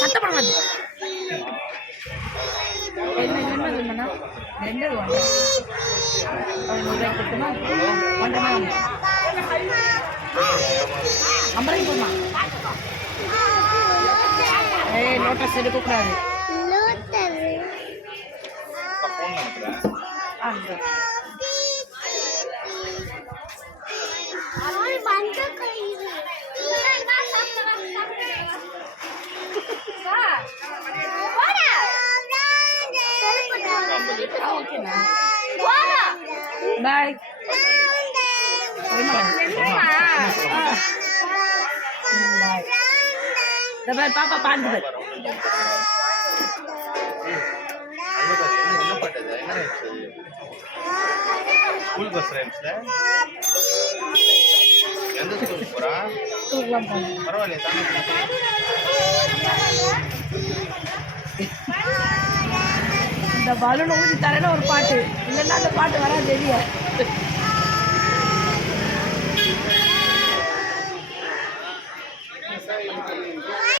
சத்தப்படக்கூடாது. என்ன சொன்னா 2 கொடுத்துமா 1 50 போடலாம். லோட்டஸ் எடுக்கக்கூடாது. பாய். பாப்பா பாட்டு ஸ்கூல் பஸ் ரைம்ஸ்ல எந்த ஸ்கூலுக்கு போறா? பரவாயில்லையே தானே. இந்த பலூன் ஊதி தரேன்னு ஒரு பாட்டு இல்லைன்னா அந்த பாட்டு வராது தெரியும்.